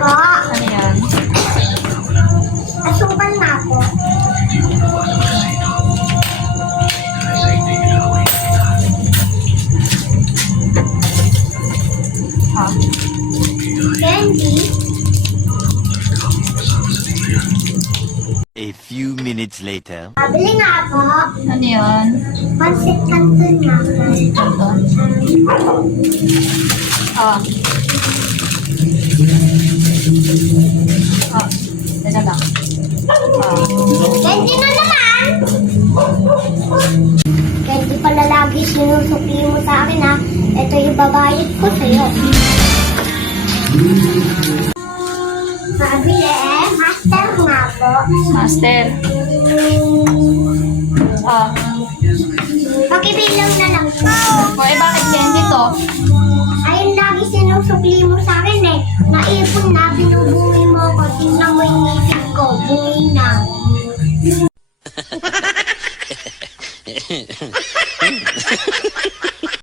po. Ano yan? Asukal na po. Ah, Candy. A few minutes later. Pabili nga po. ano yan? Pansit canton nga po. Ito. Ah. Ah. Teka lang. Candy na naman. Candy pala lagi sinusukli mo sa akin ha. Ito yung babayad ko sa'yo. Pabili eh. Master nga po. Master. Ah. Pakibilang na lang po. O eh, bakit candy to? Ayun lagi sinusukli mo sa akin eh. Naipon na, binubungi na.